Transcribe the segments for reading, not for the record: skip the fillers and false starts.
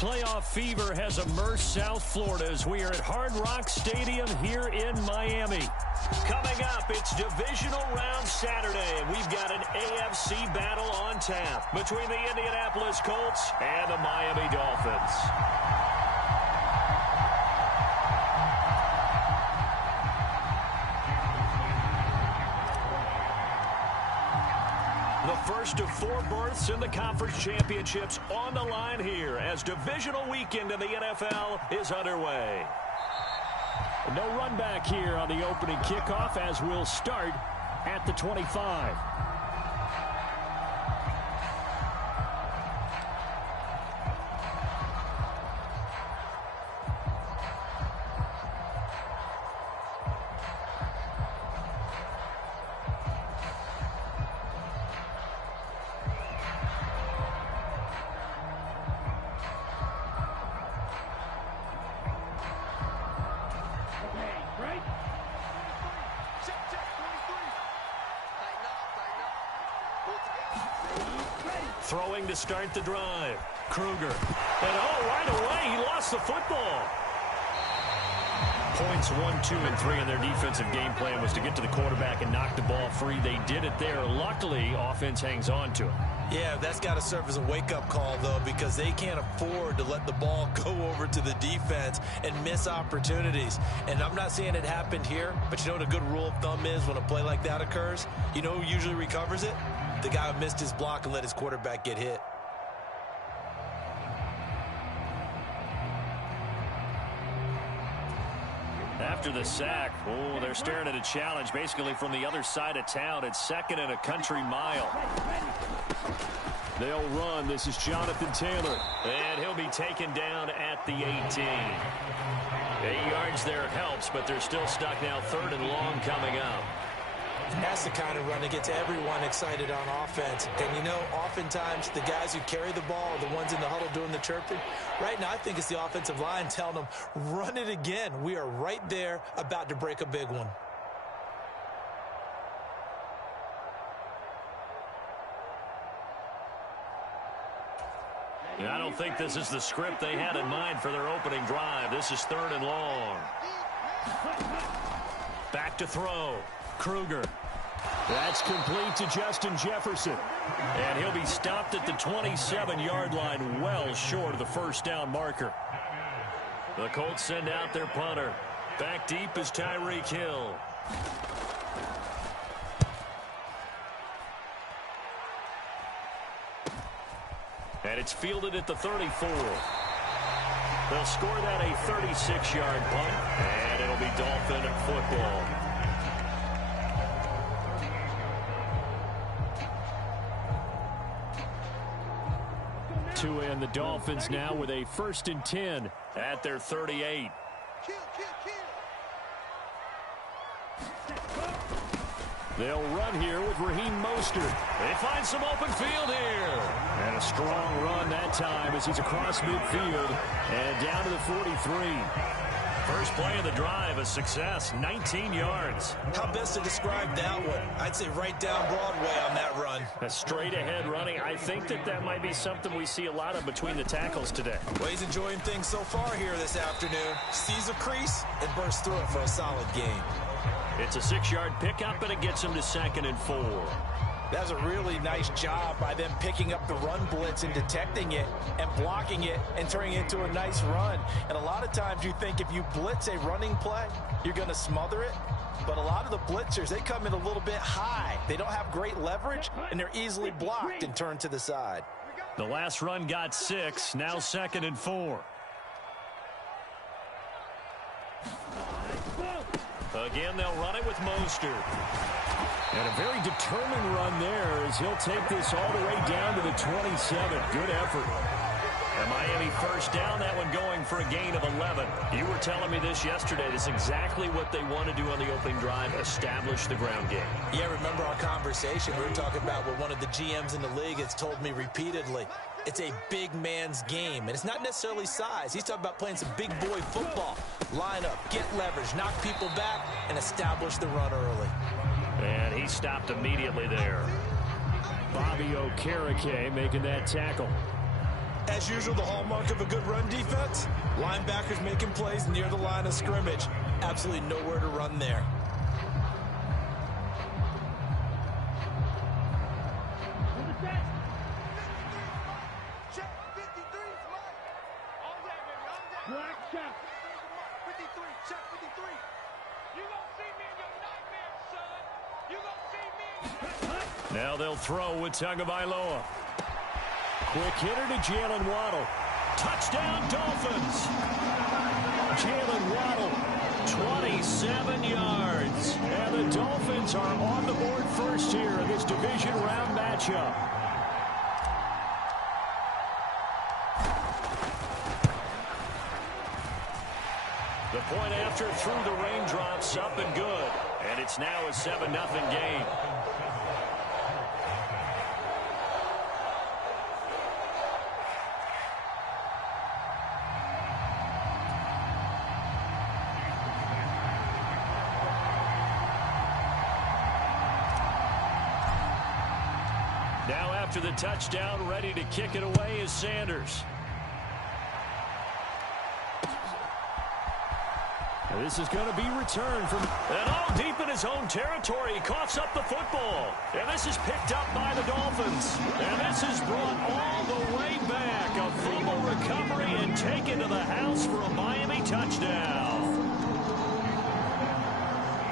Playoff fever has immersed South Florida as we are at Hard Rock Stadium here in Miami. Coming up, it's divisional round Saturday, and we've got an AFC battle on tap between the Indianapolis Colts and the Miami Dolphins. The first of 4 berths in the conference championships on the line here as divisional weekend in the NFL is underway. No run back here on the opening kickoff as we'll start at the 25. Throwing to start the drive. Kruger. And right away, he lost the football. Points 1, 2, and 3 in their defensive game plan was to get to the quarterback and knock the ball free. They did it there. Luckily, offense hangs on to it. Yeah, that's got to serve as a wake-up call, though, because they can't afford to let the ball go over to the defense and miss opportunities. And I'm not saying it happened here, but you know what a good rule of thumb is when a play like that occurs? You know who usually recovers it? The guy who missed his block and let his quarterback get hit. After the sack, they're staring at a challenge basically from the other side of town. It's 2nd and a country mile. They'll run. This is Jonathan Taylor. And he'll be taken down at the 18. 8 yards there helps, but they're still stuck now. 3rd and long coming up. That's the kind of run that gets everyone excited on offense. And, you know, oftentimes the guys who carry the ball are the ones in the huddle doing the chirping. Right now, I think it's the offensive line telling them, run it again. We are right there about to break a big one. I don't think this is the script they had in mind for their opening drive. This is 3rd and long. Back to throw. Kruger. That's complete to Justin Jefferson. And he'll be stopped at the 27-yard line, well short of the first down marker. The Colts send out their punter. Back deep is Tyreek Hill. And it's fielded at the 34. They'll score that a 36-yard punt, and it'll be Dolphin football. And the Dolphins now with a 1st and 10 at their 38. They'll run here with Raheem Mostert. They find some open field here. And a strong run that time as he's across midfield and down to the 43. First play of the drive, a success, 19 yards. How best to describe that one? I'd say right down Broadway on that run. A straight ahead running. I think that might be something we see a lot of between the tackles today. Well, he's enjoying things so far here this afternoon. Sees a crease and bursts through it for a solid gain. It's a 6-yard pickup, and it gets him to 2nd and 4. That was a really nice job by them picking up the run blitz and detecting it and blocking it and turning it into a nice run. And a lot of times you think if you blitz a running play, you're going to smother it. But a lot of the blitzers, they come in a little bit high. They don't have great leverage, and they're easily blocked and turned to the side. The last run got 6, now 2nd and 4. Again, they'll run it with Mostert. And a very determined run there as he'll take this all the way down to the 27. Good effort. And Miami first down, that one going for a gain of 11. You were telling me this yesterday. This is exactly what they want to do on the opening drive, establish the ground game. Yeah, remember our conversation. We were talking about what one of the GMs in the league has told me repeatedly. It's a big man's game, and it's not necessarily size. He's talking about playing some big boy football. Line up, get leverage, knock people back, and establish the run early. And he stopped immediately there. Bobby Okereke making that tackle. As usual, the hallmark of a good run defense, linebackers making plays near the line of scrimmage. Absolutely nowhere to run there. Now they'll throw with Tagovailoa. Quick hitter to Jalen Waddle. Touchdown, Dolphins. Jalen Waddle, 27 yards. And the Dolphins are on the board first here in this division round matchup. The point after through the raindrops, up and good. And it's now a 7-0 game. Now after the touchdown, ready to kick it away is Sanders. This is going to be returned from... And all deep in his own territory. He coughs up the football. And this is picked up by the Dolphins. And this is brought all the way back. A fumble recovery and taken to the house for a Miami touchdown.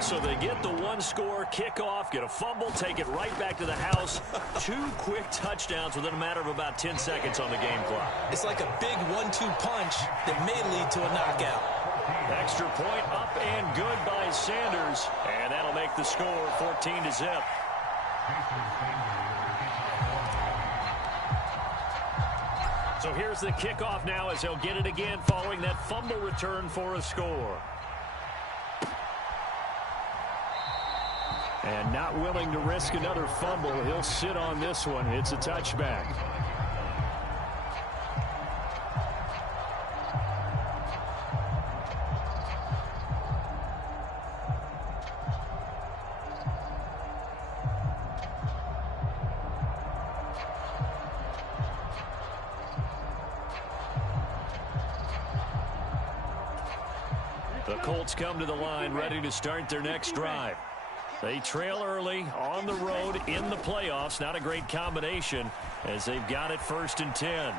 So they get the one-score kickoff, get a fumble, take it right back to the house. 2 quick touchdowns within a matter of about 10 seconds on the game clock. It's like a big 1-2 punch that may lead to a knockout. Extra point up and good by Sanders. And that'll make the score 14-0. So here's the kickoff now as they'll get it again following that fumble return for a score. And not willing to risk another fumble. He'll sit on this one. It's a touchback. The Colts come to the line ready to start their next drive. They trail early on the road in the playoffs. Not a great combination as they've got it 1st and 10.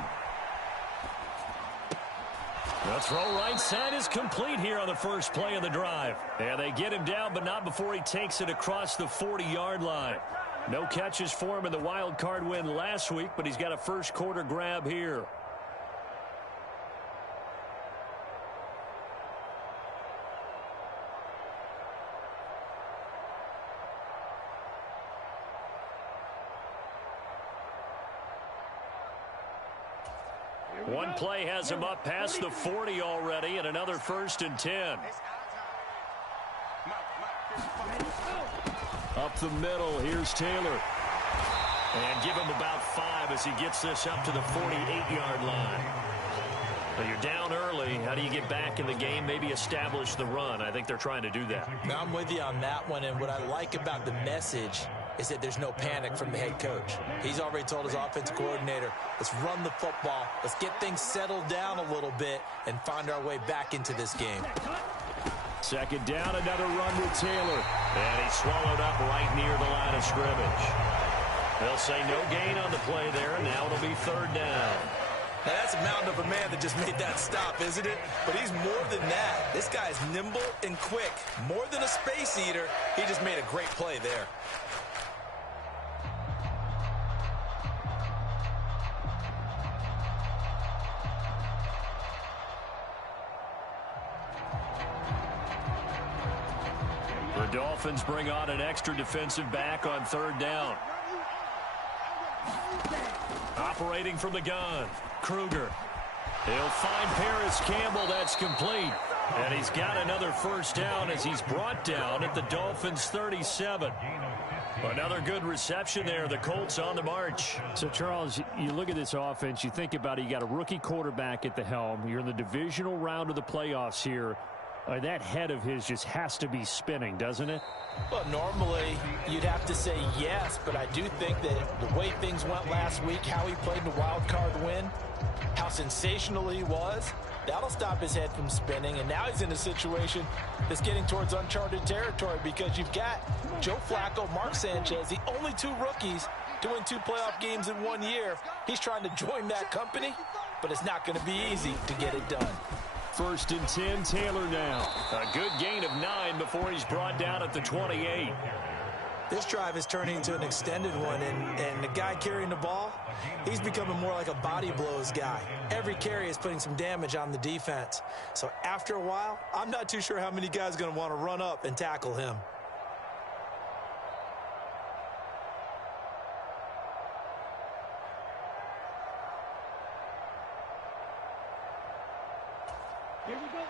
The throw right side is complete here on the first play of the drive. And they get him down, but not before he takes it across the 40-yard line. No catches for him in the wild card win last week, but he's got a first quarter grab here. One play has him up past the 40 already, and another 1st and 10. Up the middle, here's Taylor. And give him about 5 as he gets this up to the 48-yard line. But you're down early. How do you get back in the game, maybe establish the run? I think they're trying to do that. Now, I'm with you on that one, and what I like about the message is that there's no panic from the head coach. He's already told his offensive coordinator, let's run the football, let's get things settled down a little bit and find our way back into this game. 2nd down, another run with Taylor. And he's swallowed up right near the line of scrimmage. They'll say no gain on the play there, and now it'll be 3rd down. Now that's a mountain of a man that just made that stop, isn't it? But he's more than that. This guy is nimble and quick. More than a space eater, he just made a great play there. The Dolphins bring on an extra defensive back on 3rd down. Operating from the gun, Kruger. He'll find Paris Campbell. That's complete. And he's got another 1st down as he's brought down at the Dolphins' 37. Another good reception there. The Colts on the march. So, Charles, you look at this offense, you think about it, you got a rookie quarterback at the helm. You're in the divisional round of the playoffs here. That head of his just has to be spinning, doesn't it? Well, normally you'd have to say yes, but I do think that the way things went last week, how he played in the wild card win, how sensational he was, that'll stop his head from spinning. And now he's in a situation that's getting towards uncharted territory because you've got Joe Flacco, Mark Sanchez, the only two rookies to win 2 playoff games in 1 year. He's trying to join that company, but it's not going to be easy to get it done. 1st and 10, Taylor now. A good gain of 9 before he's brought down at the 28. This drive is turning into an extended one, and the guy carrying the ball, he's becoming more like a body blows guy. Every carry is putting some damage on the defense. So after a while, I'm not too sure how many guys are going to want to run up and tackle him.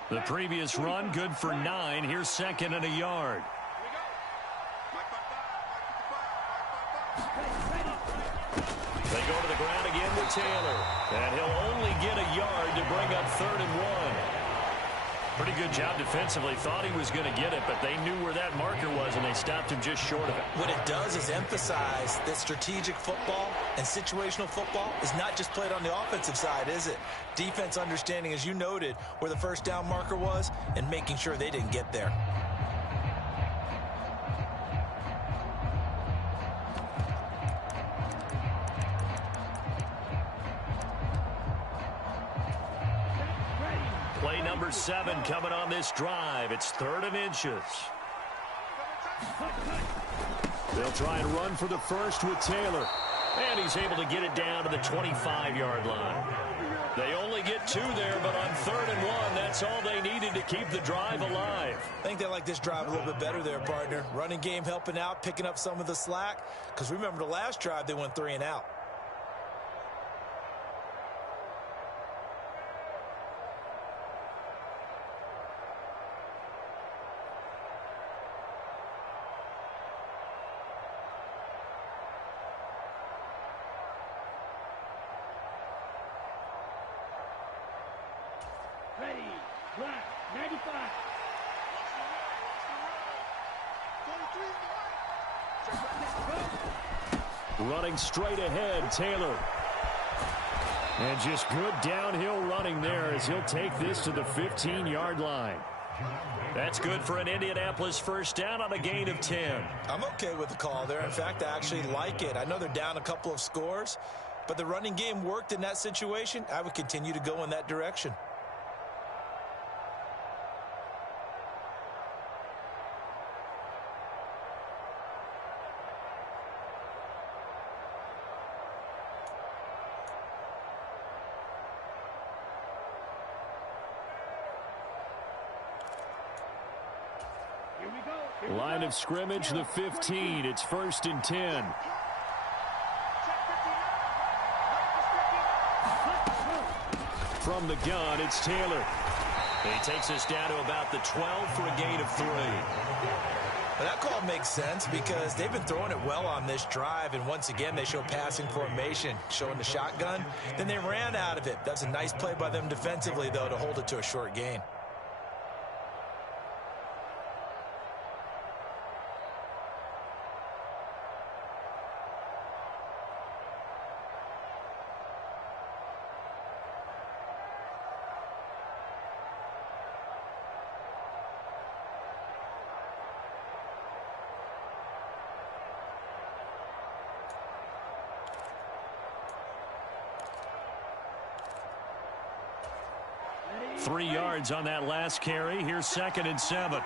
The previous run, good for 9. Here's 2nd and a yard. They go to the ground again with Taylor. And he'll only get a yard to bring up 3rd and 1. Pretty good job defensively. Thought he was going to get it, but they knew where that marker was, and they stopped him just short of it. What it does is emphasize that strategic football and situational football is not just played on the offensive side, is it? Defense understanding, as you noted, where the first down marker was and making sure they didn't get there. Play number 7 coming on this drive. It's 3rd and inches. They'll try and run for the first with Taylor. And he's able to get it down to the 25-yard line. They only get 2 there, but on 3rd and 1, that's all they needed to keep the drive alive. I think they like this drive a little bit better there, partner. Running game helping out, picking up some of the slack. Because remember the last drive, they went 3 and out. Ready, black, 95. Running straight ahead, Taylor. And just good downhill running there as he'll take this to the 15-yard line. That's good for an Indianapolis first down on a gain of 10. I'm okay with the call there. In fact, I actually like it. I know they're down a couple of scores, but the running game worked in that situation. I would continue to go in that direction. Line of scrimmage, the 15. It's 1st and 10. From the gun, it's Taylor. He takes us down to about the 12 for a gain of 3. Well, that call makes sense because they've been throwing it well on this drive, and once again they show passing formation, showing the shotgun. Then they ran out of it. That's a nice play by them defensively, though, to hold it to a short gain. – 3 yards on that last carry. Here's 2nd and 7.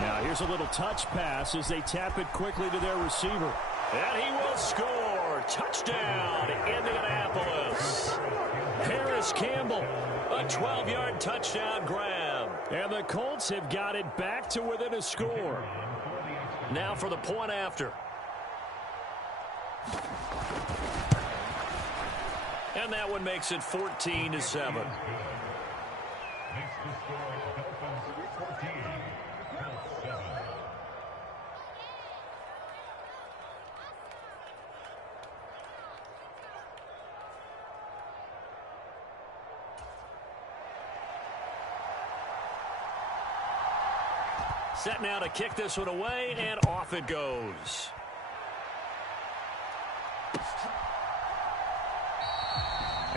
Now here's a little touch pass as they tap it quickly to their receiver. And he will score. Touchdown, Indianapolis. Harris Campbell, a 12-yard touchdown grab. And the Colts have got it back to within a score. Now for the point after. And that one makes it 14-7. Set now to kick this one away, and off it goes.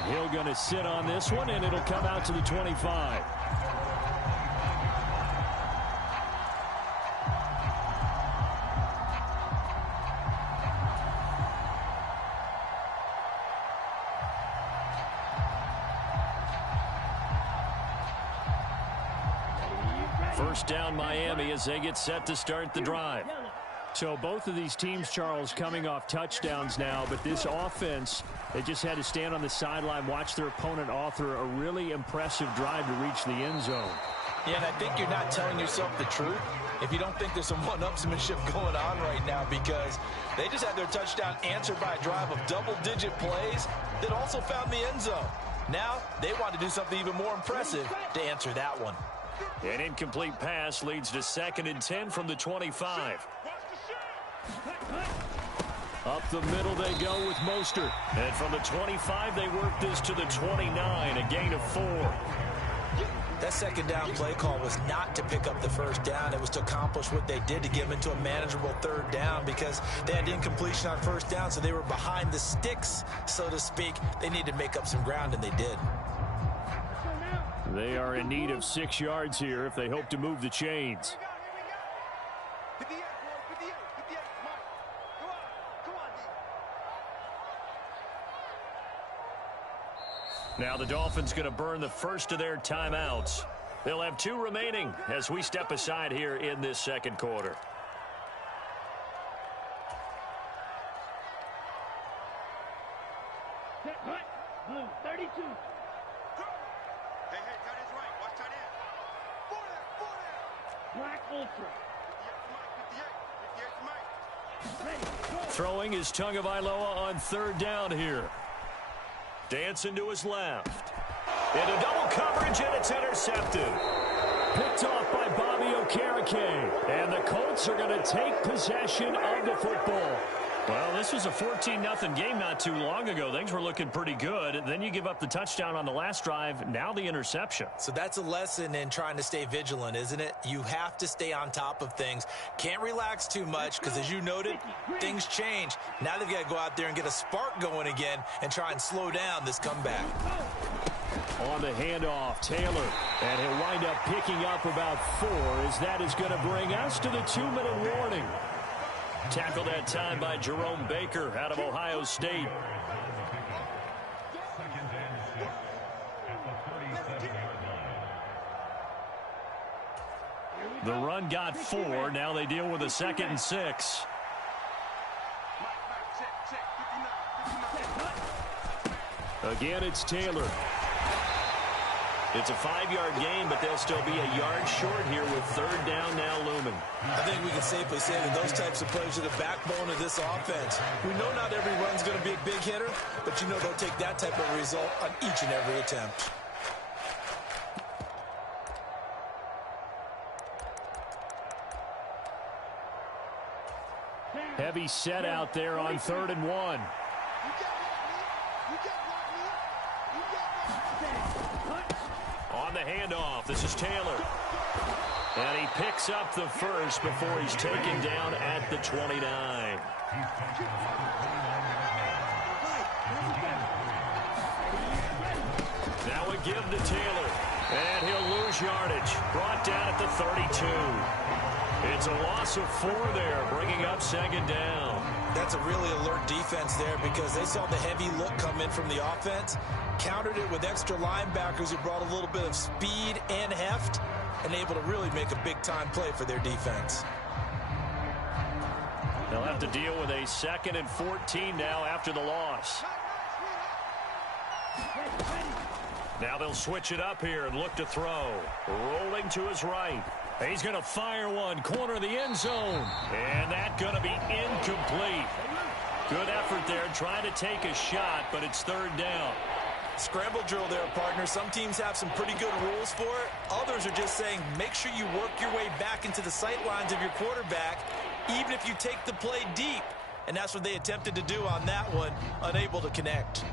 Hill going to sit on this one, and it'll come out to the 25. First down Miami as they get set to start the drive. So both of these teams, Charles, coming off touchdowns now, but this offense, they just had to stand on the sideline, watch their opponent author a really impressive drive to reach the end zone. Yeah, and I think you're not telling yourself the truth if you don't think there's some one-upsmanship going on right now, because they just had their touchdown answered by a drive of double-digit plays that also found the end zone. Now they want to do something even more impressive to answer that one. An incomplete pass leads to 2nd and 10 from the 25. Up the middle they go with Mostert. And from the 25, they work this to the 29, a gain of 4. That second down play call was not to pick up the first down. It was to accomplish what they did, to get them into a manageable 3rd down, because they had incompletion on 1st down, so they were behind the sticks, so to speak. They needed to make up some ground, and they did. They are in need of 6 yards here if they hope to move the chains. Now the Dolphins going to burn the first of their timeouts. They'll have 2 remaining as we step aside here in this second quarter. Blue, 32. Hey, tight end's right. Watch tight end. Black Ultra. 58 to Mike. Throwing is Tagovailoa on 3rd down here. Dancing to his left. Into double coverage, and it's intercepted. Picked off by Bobby Okereke. And the Colts are going to take possession of the football. Well, this was a 14-0 game not too long ago. Things were looking pretty good. Then you give up the touchdown on the last drive. Now the interception. So that's a lesson in trying to stay vigilant, isn't it? You have to stay on top of things. Can't relax too much, because as you noted, things change. Now they've got to go out there and get a spark going again and try and slow down this comeback. On the handoff, Taylor. And he'll wind up picking up about 4, as that is going to bring us to the 2-minute warning. Tackled that time by Jerome Baker out of Ohio State. The run got 4. Now they deal with a 2nd and 6. Again, it's Taylor. It's a 5-yard gain, but they'll still be a yard short here with 3rd down now looming. I think we can safely say that those types of plays are the backbone of this offense. We know not every run's going to be a big hitter, but you know they'll take that type of result on each and every attempt. Heavy set out there on 3rd and 1. On the handoff, this is Taylor. And he picks up the first before he's taken down at the 29. Now a give to Taylor. And he'll lose yardage. Brought down at the 32. It's a loss of 4 there, bringing up 2nd down. That's a really alert defense there, because they saw the heavy look come in from the offense, countered it with extra linebackers who brought a little bit of speed and heft, and able to really make a big-time play for their defense. They'll have to deal with a 2nd and 14 now after the loss. Now they'll switch it up here and look to throw. Rolling to his right. He's going to fire one, corner of the end zone. And that's going to be incomplete. Good effort there, trying to take a shot, but it's 3rd down. Scramble drill there, partner. Some teams have some pretty good rules for it. Others are just saying, make sure you work your way back into the sight lines of your quarterback, even if you take the play deep. And that's what they attempted to do on that one, unable to connect.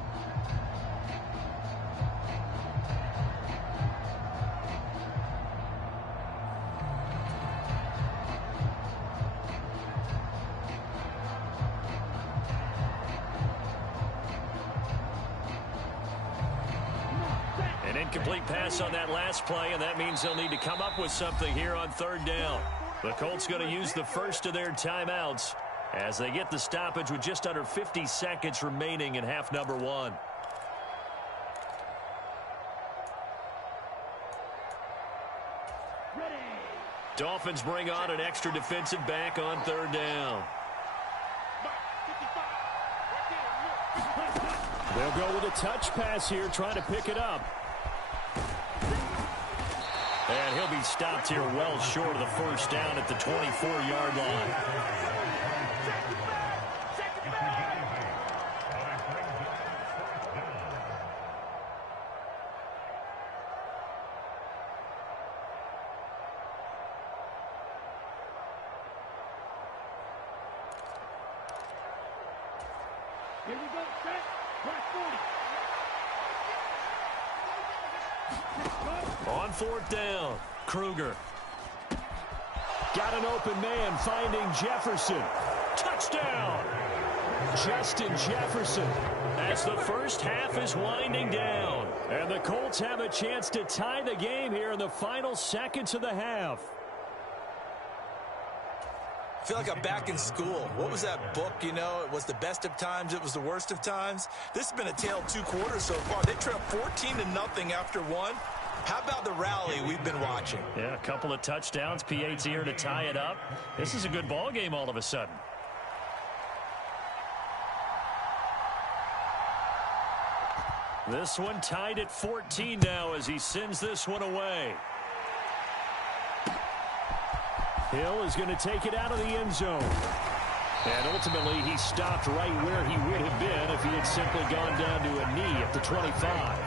Incomplete pass on that last play, and that means they'll need to come up with something here on third down. The Colts going to use the first of their timeouts as they get the stoppage with just under 50 seconds remaining in half number one. Dolphins bring on an extra defensive back on third down. They'll go with a touch pass here, trying to pick it up. And he'll be stopped here well short of the first down at the 24-yard line. Here we go, set, clock 40. On fourth down, Kruger. Got an open man, finding Jefferson. Touchdown! Justin Jefferson. As the first half is winding down. And the Colts have a chance to tie the game here in the final seconds of the half. I feel like I'm back in school. What was that book, you know? It was the best of times. It was the worst of times. This has been a tale of two quarters so far. They trailed 14-0 after one. How about the rally we've been watching? Yeah, a couple of touchdowns. P8's here to tie it up. This is a good ball game all of a sudden. This one tied at 14 now as he sends this one away. Hill is going to take it out of the end zone. And ultimately, he stopped right where he would have been if he had simply gone down to a knee at the 25.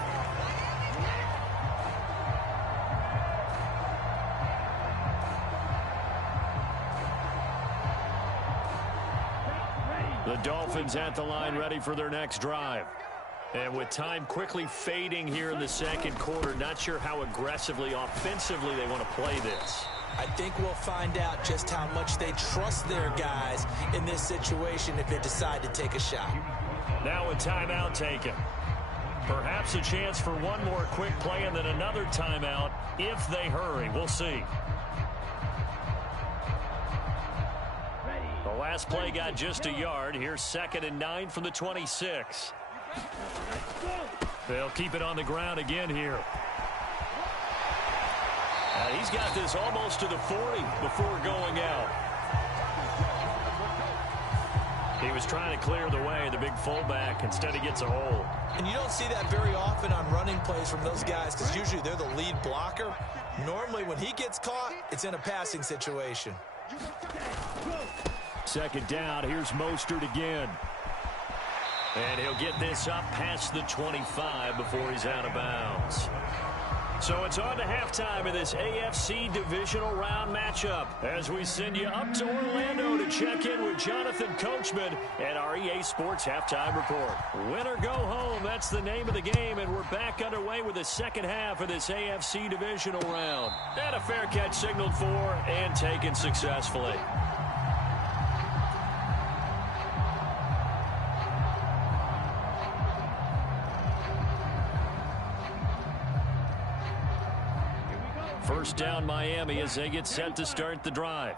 The Dolphins at the line ready for their next drive. And with time quickly fading here in the second quarter, not sure how aggressively, offensively they want to play this. I think we'll find out just how much they trust their guys in this situation if they decide to take a shot. Now a timeout taken. Perhaps a chance for one more quick play and then another timeout if they hurry. We'll see. The last play got just a yard. Here's 2nd and 9 from the 26. They'll keep it on the ground again here. He's got this almost to the 40 before going out. He was trying to clear the way, the big fullback. Instead, he gets a hold. And you don't see that very often on running plays from those guys because usually they're the lead blocker. Normally, when he gets caught, it's in a passing situation. 2nd down. Here's Mostert again. And he'll get this up past the 25 before he's out of bounds. So it's on to halftime in this AFC divisional round matchup as we send you up to Orlando to check in with Jonathan Coachman and our EA Sports Halftime Report. Win or go home, that's the name of the game, and we're back underway with the second half of this AFC divisional round. And a fair catch signaled for and taken successfully. First down Miami as they get set to start the drive.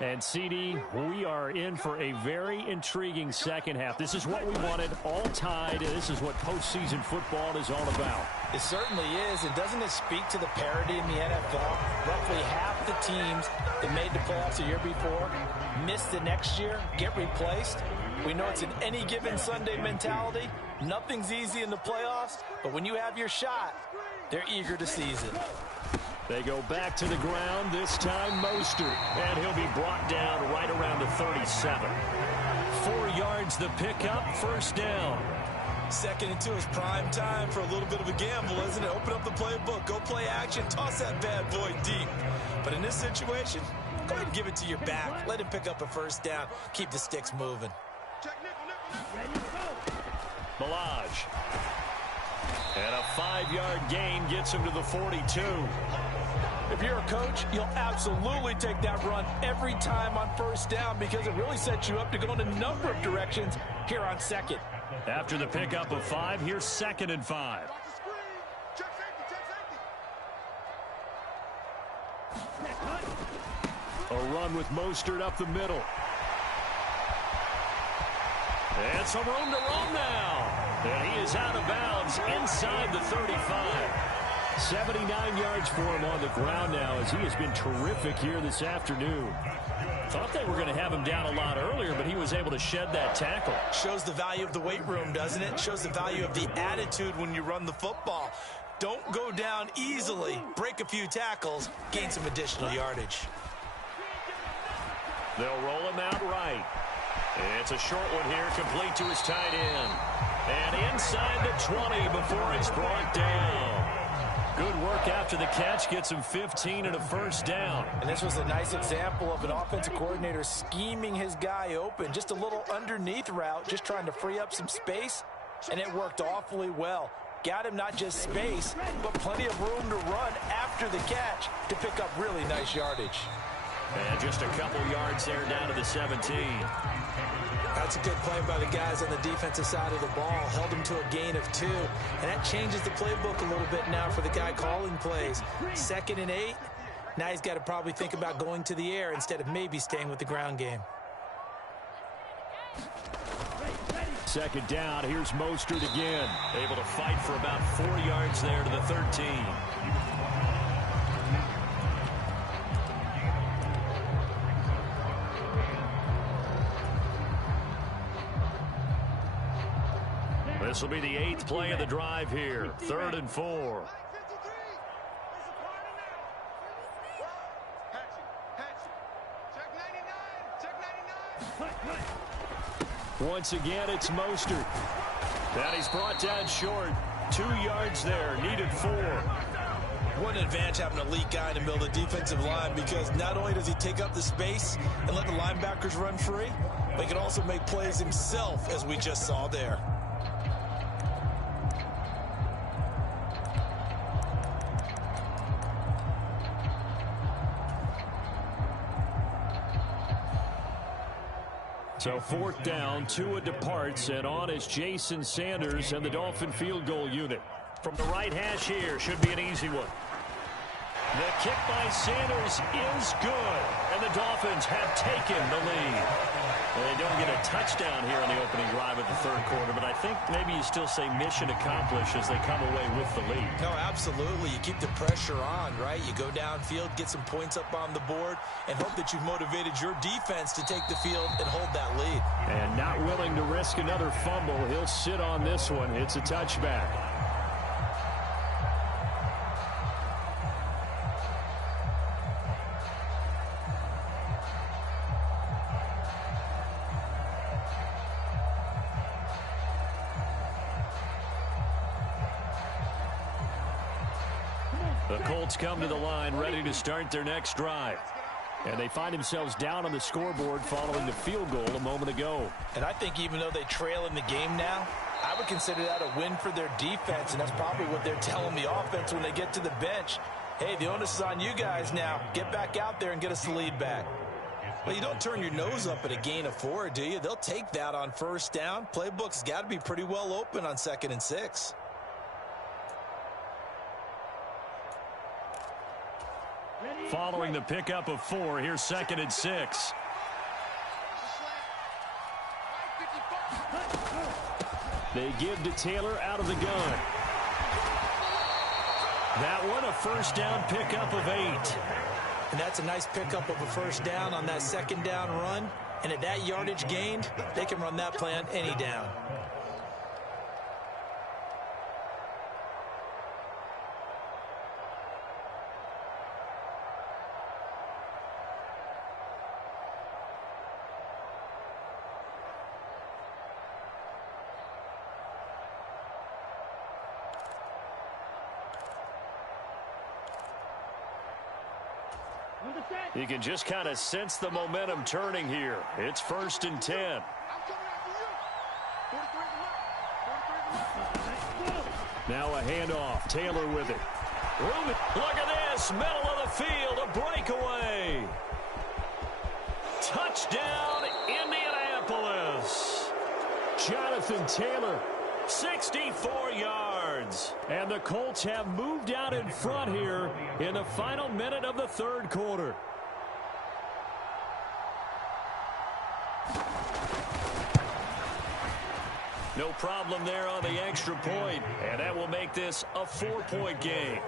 And CD, we are in for a very intriguing second half. This is what we wanted, all tied. This is what postseason football is all about. It certainly is. And doesn't it speak to the parity in the NFL? Roughly half the teams that made the playoffs the year before miss the next year, get replaced. We know it's an any given Sunday mentality. Nothing's easy in the playoffs, but when you have your shot, they're eager to seize it. They go back to the ground, this time Mostert. And he'll be brought down right around the 37. 4 yards the pickup, first down. 2nd and 2 is prime time for a little bit of a gamble, isn't it? Open up the playbook, go play action, toss that bad boy deep. But in this situation, go ahead and give it to your back. Let him pick up a first down. Keep the sticks moving. Balaj. And a 5-yard gain gets him to the 42. If you're a coach, you'll absolutely take that run every time on first down because it really sets you up to go in a number of directions here on 2nd. After the pickup of 5, here's 2nd and 5. A run with Mostert up the middle. And some room to roam now. And he is out of bounds inside the 35. 79 yards for him on the ground now as he has been terrific here this afternoon. Thought they were going to have him down a lot earlier, but he was able to shed that tackle. Shows the value of the weight room, doesn't it? Shows the value of the attitude when you run the football. Don't go down easily. Break a few tackles. Gain some additional yardage. They'll roll him out right. It's a short one here, complete to his tight end. And inside the 20 before he's brought down. Good work after the catch, gets him 15 and a first down. And this was a nice example of an offensive coordinator scheming his guy open. Just a little underneath route, just trying to free up some space, and it worked awfully well. Got him not just space, but plenty of room to run after the catch to pick up really nice yardage. And just a couple yards there down to the 17. That's a good play by the guys on the defensive side of the ball. Held him to a gain of 2. And that changes the playbook a little bit now for the guy calling plays. 2nd and 8. Now he's got to probably think about going to the air instead of maybe staying with the ground game. 2nd down. Here's Mostert again. Able to fight for about 4 yards there to the 13. This will be the 8th play of the drive here. 3rd and 4. Once again, it's Mostert. And he's brought down short. 2 yards there. Needed 4. What an advantage having an elite guy in the middle of the defensive line, because not only does he take up the space and let the linebackers run free, but he can also make plays himself, as we just saw there. So 4th down, Tua departs, and on is Jason Sanders and the Dolphin field goal unit. From the right hash here, should be an easy one. The kick by Sanders is good, and the Dolphins have taken the lead. Well, they don't get a touchdown here in the opening drive of the 3rd quarter, but I think maybe you still say mission accomplished as they come away with the lead. No, absolutely. You keep the pressure on, right? You go downfield, get some points up on the board, and hope that you've motivated your defense to take the field and hold that lead. And not willing to risk another fumble. He'll sit on this one. It's a touchback. The Colts come to the line ready to start their next drive. And they find themselves down on the scoreboard following the field goal a moment ago. And I think even though they trail in the game now, I would consider that a win for their defense, and that's probably what they're telling the offense when they get to the bench. Hey, the onus is on you guys now. Get back out there and get us the lead back. Well, you don't turn your nose up at a gain of 4, do you? They'll take that on 1st down. Playbook's got to be pretty well open on 2nd and 6. Following the pickup of 4, here's 2nd and 6. They give to Taylor out of the gun. That one, a 1st down pickup of 8. And that's a nice pickup of a 1st down on that 2nd down run. And at that yardage gained, they can run that play on any down. You can just kind of sense the momentum turning here. It's 1st and 10. Now a handoff. Taylor with it. Look at this. Middle of the field. A breakaway. Touchdown, Indianapolis. Jonathan Taylor 64 yards. And the Colts have moved out in front here in the final minute of the third quarter. No problem there on the extra point, and that will make this a 4-point game.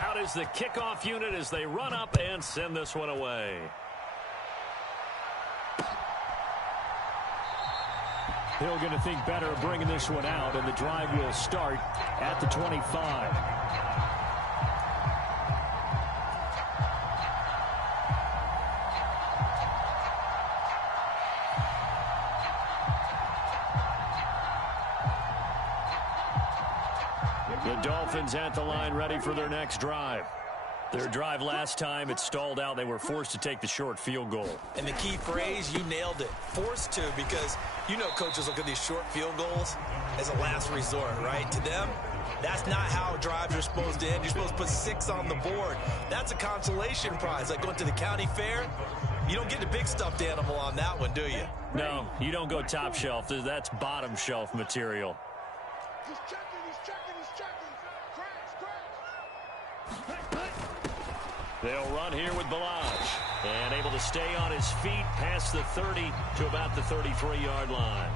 Out is the kickoff unit as they run up and send this one away. Hill going to think better of bringing this one out, and the drive will start at the 25. The Dolphins at the line ready for their next drive. Their drive last time, it stalled out. They were forced to take the short field goal. And the key phrase, you nailed it. Forced to, because you know coaches look at these short field goals as a last resort, right? To them, that's not how drives are supposed to end. You're supposed to put 6 on the board. That's a consolation prize. Like going to the county fair, you don't get the big stuffed animal on that one, do you? No, you don't go top shelf. That's bottom shelf material. He's checking, he's checking, he's checking. Crash. They'll run here with Balaj. And able to stay on his feet past the 30 to about the 33-yard line.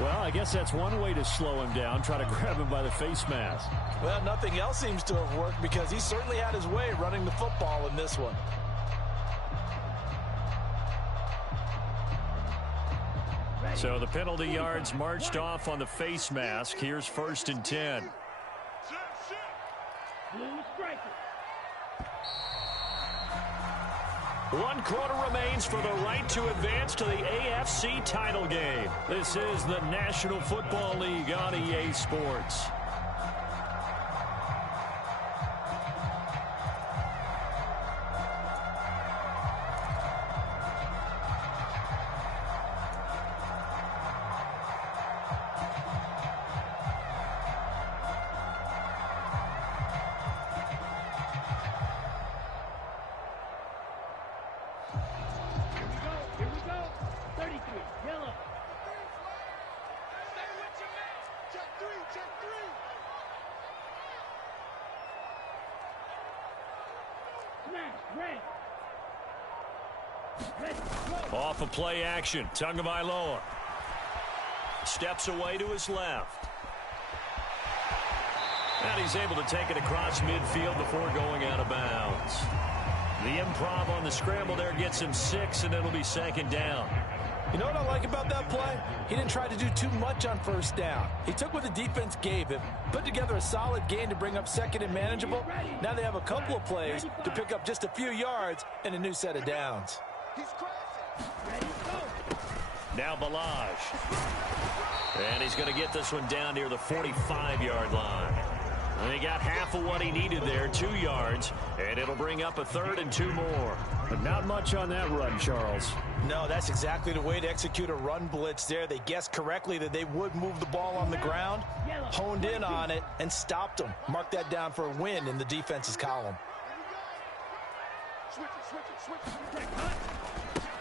Well, I guess that's one way to slow him down, try to grab him by the face mask. Well, nothing else seems to have worked because he certainly had his way running the football in this one. So the penalty yards marched off on the face mask. Here's 1st and 10. One quarter remains for the right to advance to the AFC title game. This is the National Football League on EA Sports. Off of play action, Tagovailoa steps away to his left. And he's able to take it across midfield before going out of bounds. The improv on the scramble there gets him 6, and it'll be 2nd down. You know what I like about that play? He didn't try to do too much on 1st down. He took what the defense gave him, put together a solid gain to bring up 2nd and manageable. Now they have a couple of plays to pick up just a few yards and a new set of downs. Now Balaj. And he's going to get this one down near the 45-yard line. And he got half of what he needed there, 2 yards, and it'll bring up a 3rd and 2 more. But not much on that run, Charles. No, that's exactly the way to execute a run blitz there. They guessed correctly that they would move the ball on the ground, honed in on it, and stopped them. Mark that down for a win in the defense's column.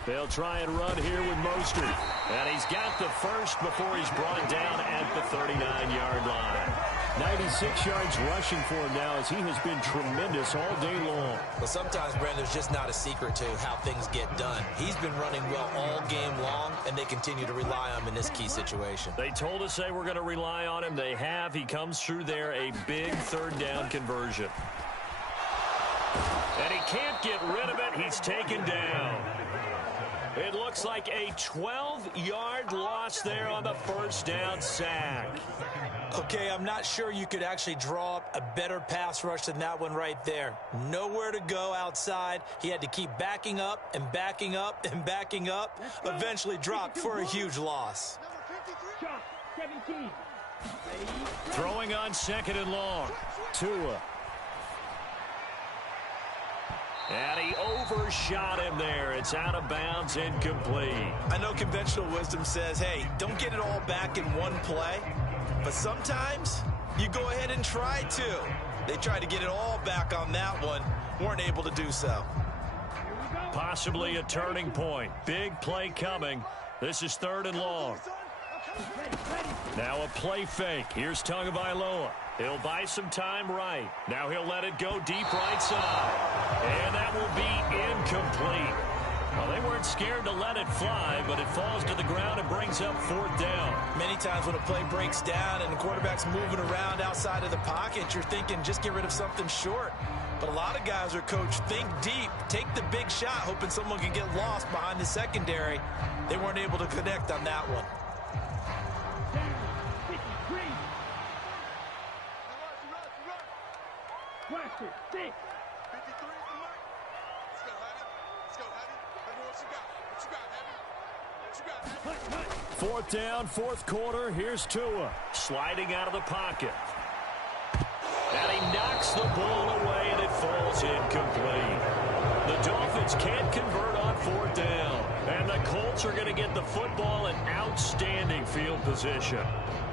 They'll try and run here with Mostert. And he's got the first before he's brought down at the 39-yard line. 96 yards rushing for him now as he has been tremendous all day long. Well, sometimes, Brandon, there's just not a secret to how things get done. He's been running well all game long, and they continue to rely on him in this key situation. They told us they were going to rely on him. They have. He comes through there, a big 3rd down conversion. And he can't get rid of it. He's taken down. It looks like a 12-yard loss there on the 1st down sack. Okay, I'm not sure you could actually draw up a better pass rush than that one right there. Nowhere to go outside. He had to keep backing up and backing up and backing up. Eventually dropped for a huge loss. Throwing on 2nd and long. Tua. And he overshot him there. It's out of bounds, incomplete. I know conventional wisdom says, hey, don't get it all back in one play. But sometimes you go ahead and try to. They tried to get it all back on that one. Weren't able to do so. Possibly a turning point. Big play coming. This is 3rd and long. Now a play fake. Here's Tagovailoa. He'll buy some time right. Now he'll let it go deep right side. And that will be incomplete. Well, they weren't scared to let it fly, but it falls to the ground and brings up 4th down. Many times when a play breaks down and the quarterback's moving around outside of the pocket, you're thinking just get rid of something short. But a lot of guys are coached, think deep, take the big shot, hoping someone can get lost behind the secondary. They weren't able to connect on that one. Fourth down, 4th quarter. Here's Tua sliding out of the pocket. And he knocks the ball away, and it falls incomplete. The Dolphins can't convert on 4th down. And the Colts are going to get the football in outstanding field position.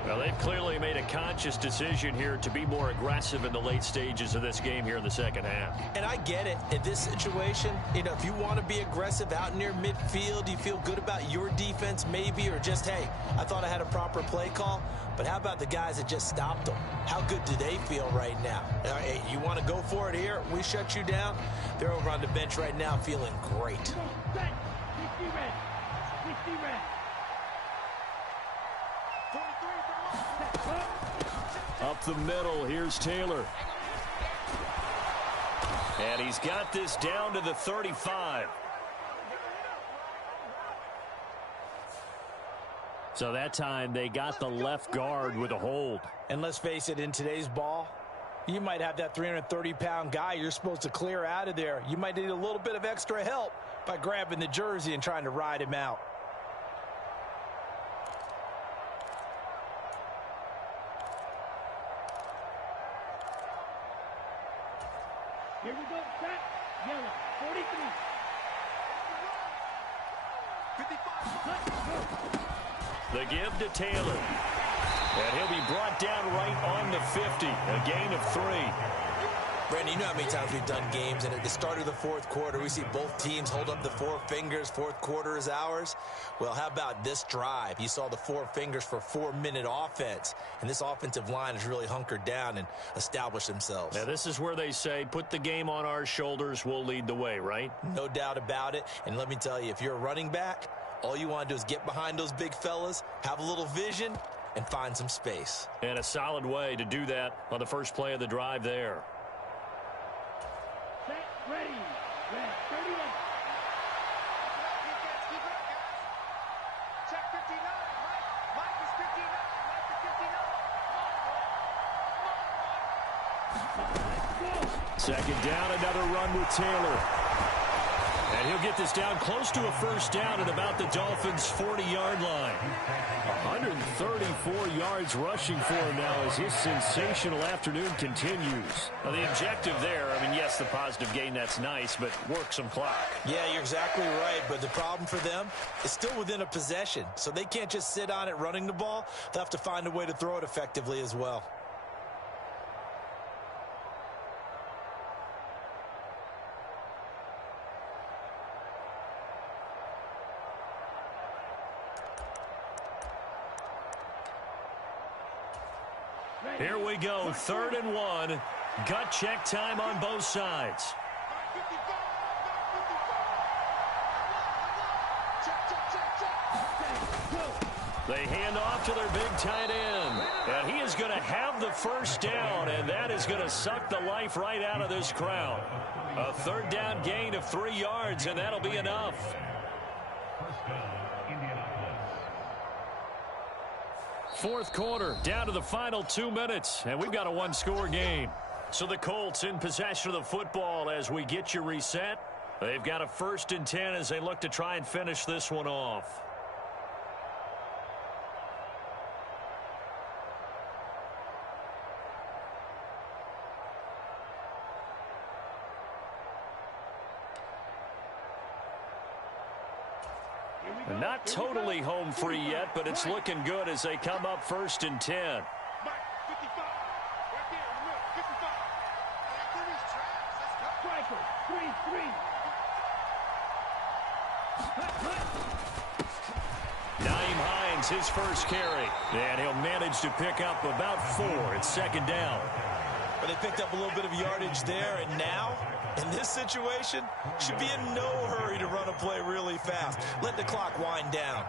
Well, they've clearly made a conscious decision here to be more aggressive in the late stages of this game here in the second half. And I get it. In this situation, if you want to be aggressive out near midfield, you feel good about your defense maybe, or just, hey, I thought I had a proper play call. But how about the guys that just stopped them? How good do they feel right now? Hey, you want to go for it here? We shut you down. They're over on the bench right now feeling great. Up the middle, here's Taylor. And he's got this down to the 35. So that time they got the left guard with a hold. And let's face it, in today's ball, you might have that 330-pound guy you're supposed to clear out of there. You might need a little bit of extra help by grabbing the jersey and trying to ride him out. Here we go, set, yellow, 43. 55. The give to Taylor. And he'll be brought down right on the 50. A gain of 3. Brandon, you know how many times we've done games, and at the start of the 4th quarter, we see both teams hold up the 4 fingers. 4th quarter is ours. Well, how about this drive? You saw the 4 fingers for 4-minute offense, and this offensive line has really hunkered down and established themselves. Now, this is where they say, put the game on our shoulders, we'll lead the way, right? No doubt about it. And let me tell you, if you're a running back, all you want to do is get behind those big fellas, have a little vision, and find some space. And a solid way to do that on the first play of the drive there. Set, ready, red, 38. Check 59. Mike is 59. Mike is 59. Second down, another run with Taylor. And he'll get this down close to a first down at about the Dolphins' 40-yard line. 134 yards rushing for him now as his sensational afternoon continues. Now, the objective there, yes, the positive gain, that's nice, but work some clock. Yeah, you're exactly right, but the problem for them is still within a possession, so they can't just sit on it running the ball. They'll have to find a way to throw it effectively as well. Here we go, 3rd and 1. Gut check time on both sides. They hand off to their big tight end. And he is going to have the first down, and that is going to suck the life right out of this crowd. A 3rd down gain of 3 yards, and that'll be enough. Fourth quarter, down to the final 2 minutes, and we've got a one-score game. So the Colts in possession of the football as we get you reset. They've got a 1st and 10 as they look to try and finish this one off. Not totally home free yet, but it's looking good as they come up 1st and 10. Mike, 55. Right there in the middle. 55. After these traps, let's go. Striker, 3-3. Nyheim Hines, his first carry. And he'll manage to pick up about 4. It's second down. But they picked up a little bit of yardage there, and now, in this situation, should be in no hurry to run a play really fast. Let the clock wind down.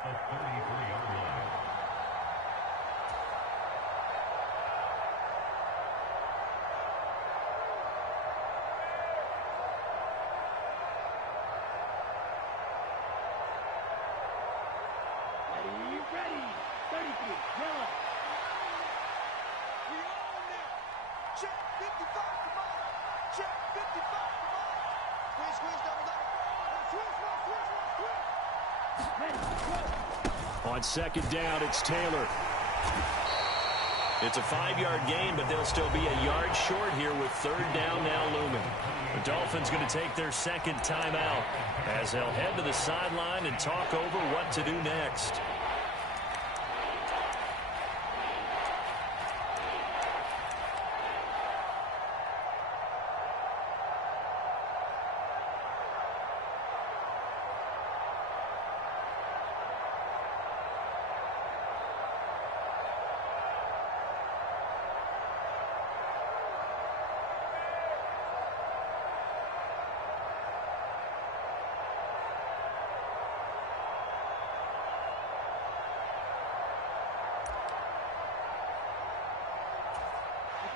Ready. 33. Yellow. We own it. Check 55, come on. Check 55, come on. Squeeze, double down. Switch. Ready. Go. On second down, it's Taylor. It's a 5-yard gain, but they'll still be a yard short here with third down now looming. The Dolphins going to take their second timeout as they'll head to the sideline and talk over what to do next.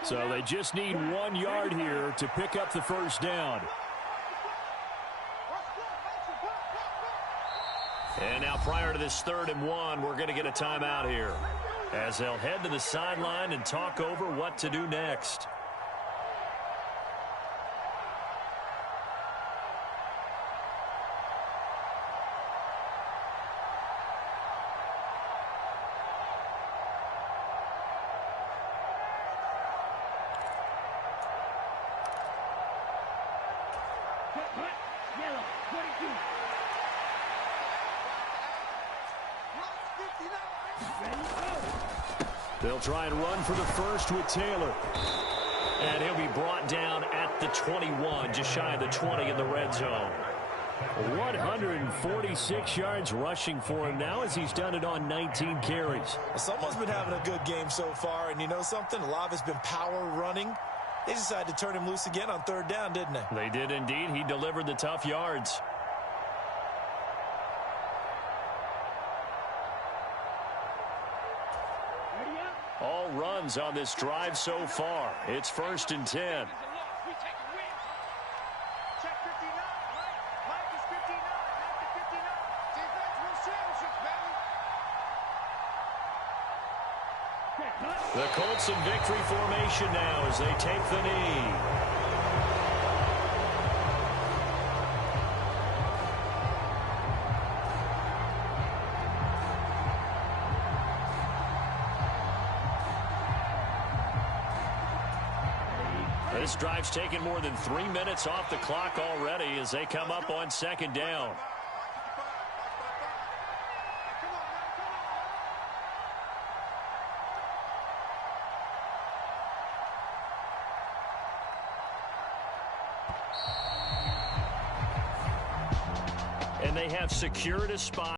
So they just need 1 yard here to pick up the first down. And now prior to this 3rd and 1, we're going to get a timeout here as they'll head to the sideline and talk over what to do next. Yellow. 22. Ready. Go. They'll try and run for the first with Taylor. And he'll be brought down at the 21, just shy of the 20 in the red zone. 146 yards rushing for him now as he's done it on 19 carries. Someone's been having a good game so far, and you know something? A lot of it's been power running. They decided to turn him loose again on 3rd down, didn't they? They did indeed. He delivered the tough yards. Ready up. All runs on this drive so far. It's 1st and 10. We take a win. Check 59, Mike is 59, Mike is 59. Defense wins championships, baby. The Colts in victory formation now as they take the knee. This drive's taken more than 3 minutes off the clock already as they come up on 2nd down. And they have secured a spot.